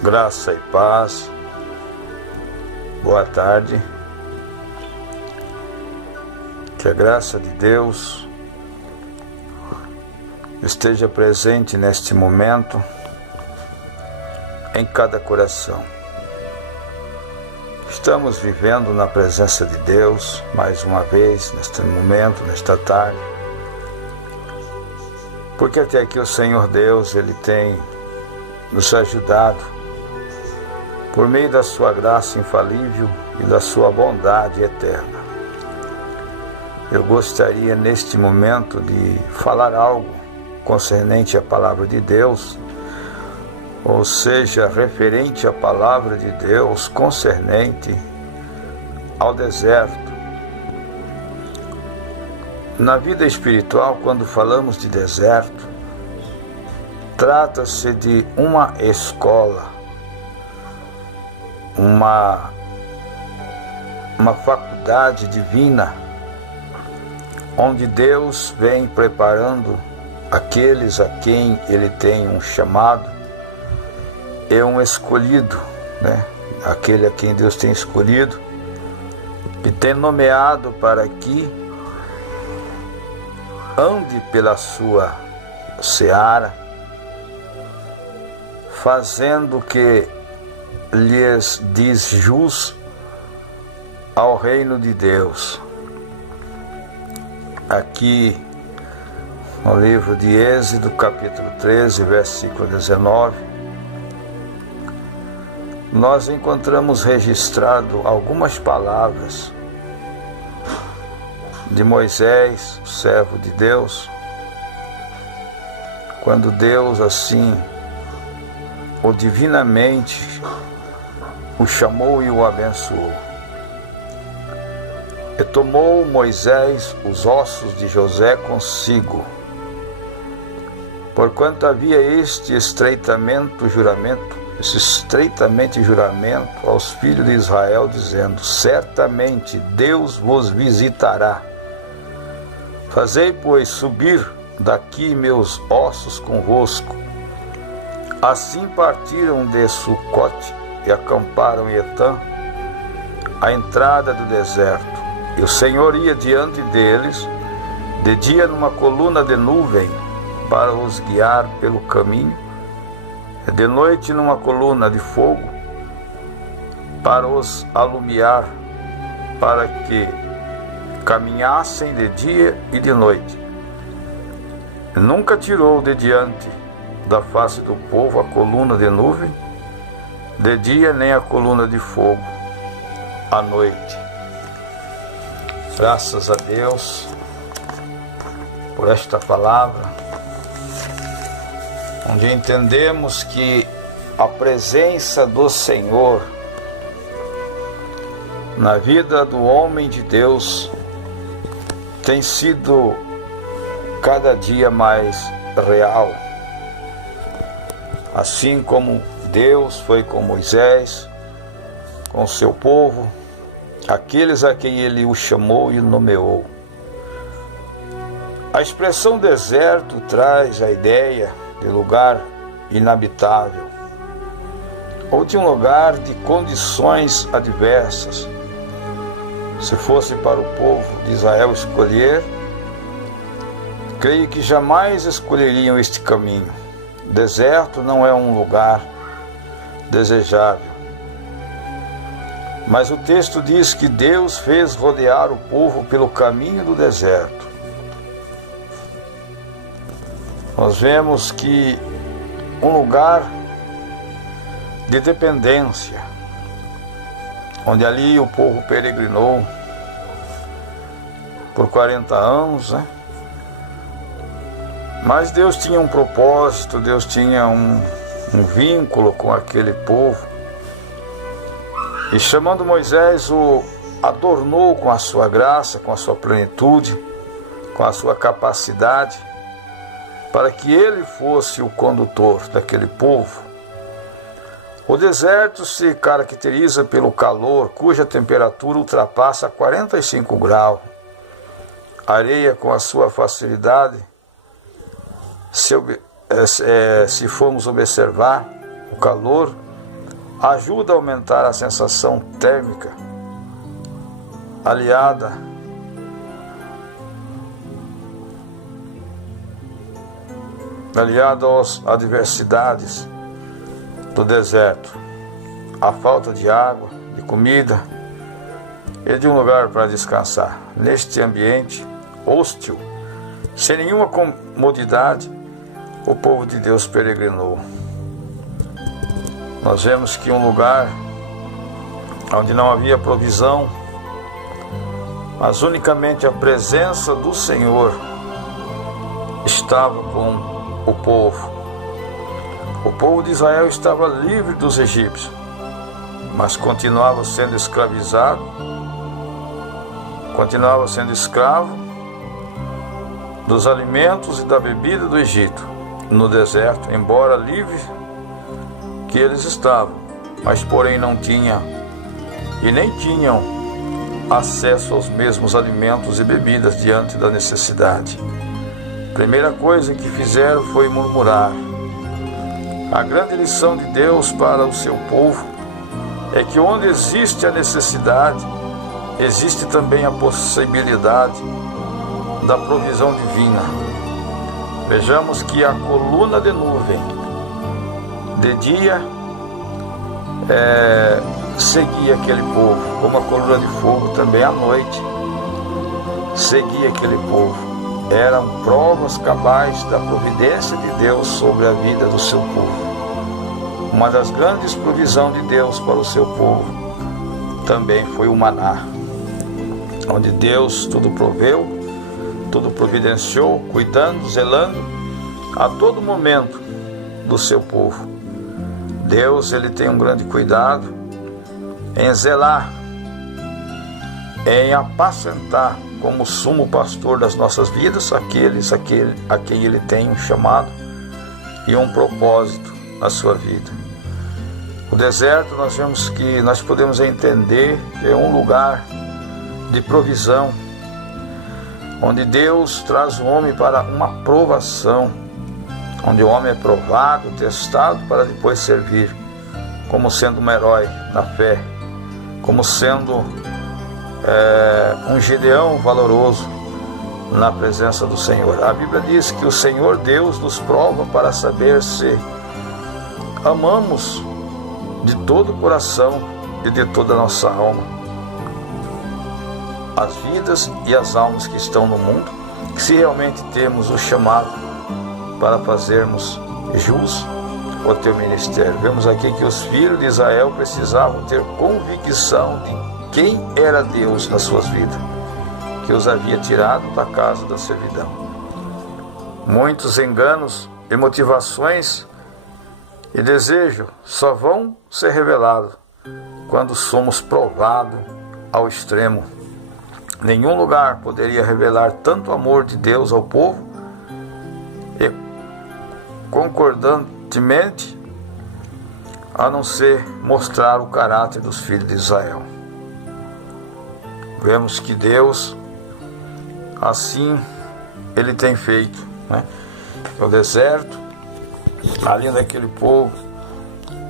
Graça e paz, boa tarde, que a graça de Deus esteja presente neste momento em cada coração. Estamos vivendo na presença de Deus mais uma vez, neste momento, nesta tarde, porque até aqui o Senhor Deus, Ele tem nos ajudado por meio da sua graça infalível e da sua bondade eterna. Eu gostaria neste momento de falar algo concernente à palavra de Deus, ou seja, referente à palavra de Deus concernente ao deserto. Na vida espiritual, quando falamos de deserto, trata-se de uma escola, uma faculdade divina, onde Deus vem preparando aqueles a quem Ele tem um chamado e um escolhido, né? Aquele a quem Deus tem escolhido e tem nomeado para que ande pela sua seara, fazendo que lhes diz jus ao reino de Deus. Aqui no livro de Êxodo, capítulo 13, versículo 19, nós encontramos registrado algumas palavras de Moisés, o servo de Deus, quando Deus assim o divinamente o chamou e o abençoou. E tomou Moisés os ossos de José consigo, porquanto havia esse estreitamente juramento aos filhos de Israel, dizendo: certamente Deus vos visitará. Fazei, pois, subir daqui meus ossos convosco. Assim partiram de Sucote e acamparam em Etã, à entrada do deserto. E o Senhor ia diante deles, de dia numa coluna de nuvem, para os guiar pelo caminho, e de noite numa coluna de fogo, para os alumiar, para que caminhassem de dia e de noite. E nunca tirou de diante da face do povo a coluna de nuvem, de dia nem a coluna de fogo à noite. Graças a Deus por esta palavra, onde entendemos que a presença do Senhor na vida do homem de Deus tem sido cada dia mais real. Assim como Deus foi com Moisés, com o seu povo, aqueles a quem Ele o chamou e nomeou. A expressão deserto traz a ideia de lugar inabitável, ou de um lugar de condições adversas. Se fosse para o povo de Israel escolher, creio que jamais escolheriam este caminho. Deserto não é um lugar desejável. Mas o texto diz que Deus fez rodear o povo pelo caminho do deserto. Nós vemos que um lugar de dependência, onde ali o povo peregrinou por 40 anos, né? Mas Deus tinha um propósito, Deus tinha um vínculo com aquele povo. E chamando Moisés, o adornou com a sua graça, com a sua plenitude, com a sua capacidade, para que ele fosse o condutor daquele povo. O deserto se caracteriza pelo calor, cuja temperatura ultrapassa 45 graus. A areia, com a sua facilidade, se formos observar o calor, ajuda a aumentar a sensação térmica, aliada às adversidades do deserto, a falta de água, de comida e de um lugar para descansar. Neste ambiente hostil, sem nenhuma comodidade, o povo de Deus peregrinou. Nós vemos que um lugar onde não havia provisão, mas unicamente a presença do Senhor estava com o povo. O povo de Israel estava livre dos egípcios, mas continuava sendo escravizado, continuava sendo escravo dos alimentos e da bebida do Egito, no deserto, embora livre que eles estavam, mas porém não tinham e nem tinham acesso aos mesmos alimentos e bebidas diante da necessidade. A primeira coisa que fizeram foi murmurar. A grande lição de Deus para o seu povo é que onde existe a necessidade, existe também a possibilidade da provisão divina. Vejamos que a coluna de nuvem de dia seguia aquele povo, como a coluna de fogo também à noite seguia aquele povo. Eram provas cabais da providência de Deus sobre a vida do seu povo. Uma das grandes provisões de Deus para o seu povo também foi o maná, onde Deus tudo proveu, tudo providenciou, cuidando, zelando a todo momento do seu povo. Deus, ele tem um grande cuidado em zelar, em apacentar como sumo pastor das nossas vidas aqueles a quem ele tem um chamado e um propósito na sua vida. O deserto, nós vemos que nós podemos entender que é um lugar de provisão, onde Deus traz o homem para uma provação, onde o homem é provado, testado, para depois servir como sendo um herói na fé, como sendo um Gideão valoroso na presença do Senhor. A Bíblia diz que o Senhor Deus nos prova para saber se amamos de todo o coração e de toda a nossa alma as vidas e as almas que estão no mundo, se realmente temos o chamado para fazermos jus ao teu ministério. Vemos aqui que os filhos de Israel precisavam ter convicção de quem era Deus nas suas vidas, que os havia tirado da casa da servidão. Muitos enganos e motivações e desejos só vão ser revelados quando somos provados ao extremo. Nenhum lugar poderia revelar tanto amor de Deus ao povo e concordantemente a não ser mostrar o caráter dos filhos de Israel. Vemos que Deus, assim, Ele tem feito, né? No deserto, ali naquele povo,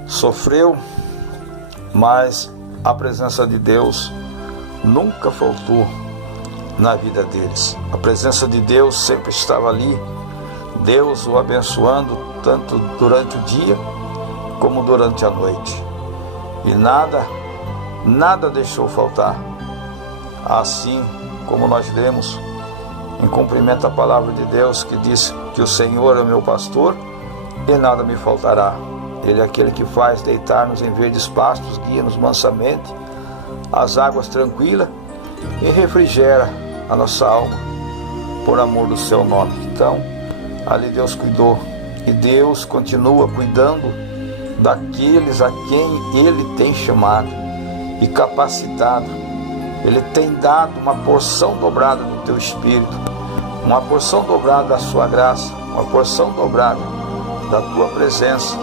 sofreu, mas a presença de Deus nunca faltou na vida deles. A presença de Deus sempre estava ali, Deus o abençoando tanto durante o dia como durante a noite. E nada deixou faltar. Assim como nós lemos em cumprimento à palavra de Deus, que diz que o Senhor é o meu pastor e nada me faltará. Ele é aquele que faz deitar-nos em verdes pastos, guia-nos mansamente às águas tranquilas e refrigera a nossa alma por amor do seu nome. Então, ali Deus cuidou e Deus continua cuidando daqueles a quem Ele tem chamado e capacitado. Ele tem dado uma porção dobrada do teu Espírito, uma porção dobrada da sua graça, uma porção dobrada da tua presença.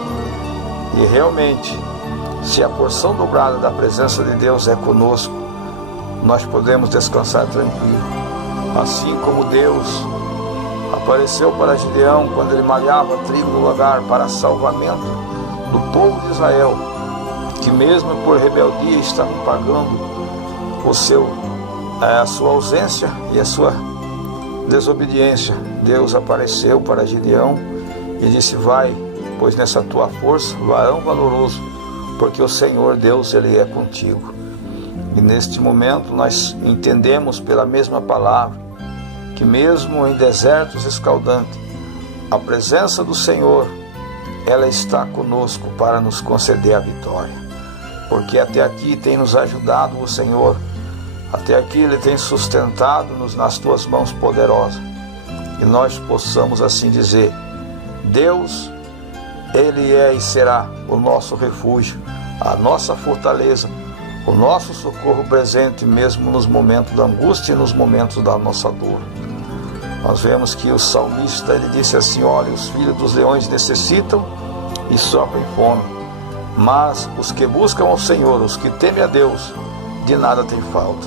E realmente, se a porção dobrada da presença de Deus é conosco, nós podemos descansar tranquilo. Assim como Deus apareceu para Gideão quando ele malhava trigo no lugar para salvamento do povo de Israel, que mesmo por rebeldia estavam pagando a sua ausência e a sua desobediência, Deus apareceu para Gideão e disse: vai, pois nessa tua força, varão valoroso, porque o Senhor Deus, Ele é contigo. E neste momento nós entendemos pela mesma palavra que mesmo em desertos escaldantes, a presença do Senhor, ela está conosco para nos conceder a vitória. Porque até aqui tem nos ajudado o Senhor, até aqui Ele tem sustentado-nos nas tuas mãos poderosas. E nós possamos assim dizer: Deus, Ele é e será o nosso refúgio, a nossa fortaleza, o nosso socorro presente mesmo nos momentos da angústia e nos momentos da nossa dor. Nós vemos que o salmista, ele disse assim: olha, os filhos dos leões necessitam e sofrem fome, mas os que buscam ao Senhor, os que temem a Deus, de nada tem falta.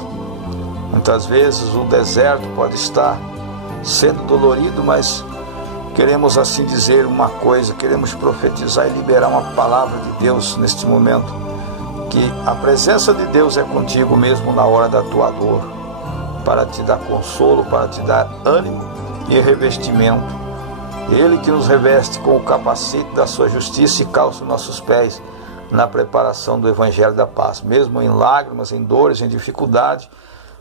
Muitas vezes o deserto pode estar sendo dolorido, mas queremos assim dizer uma coisa, queremos profetizar e liberar uma palavra de Deus neste momento, que a presença de Deus é contigo mesmo na hora da tua dor, para te dar consolo, para te dar ânimo e revestimento. Ele que nos reveste com o capacete da sua justiça e calça nossos pés na preparação do Evangelho da paz, mesmo em lágrimas, em dores, em dificuldade,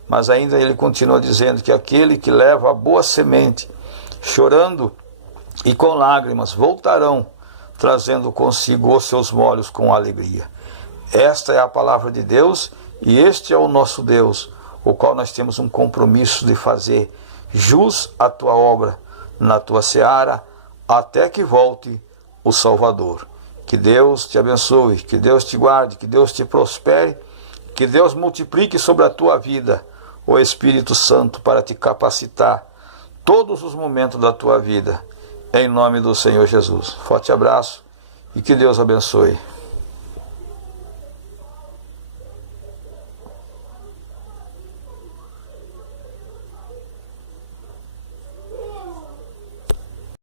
mas ainda ele continua dizendo que aquele que leva a boa semente, chorando e com lágrimas, voltarão, trazendo consigo os seus molhos com alegria. Esta é a palavra de Deus e este é o nosso Deus, o qual nós temos um compromisso de fazer jus à tua obra, na tua seara, até que volte o Salvador. Que Deus te abençoe, que Deus te guarde, que Deus te prospere, que Deus multiplique sobre a tua vida o Espírito Santo para te capacitar todos os momentos da tua vida, em nome do Senhor Jesus. Forte abraço e que Deus abençoe.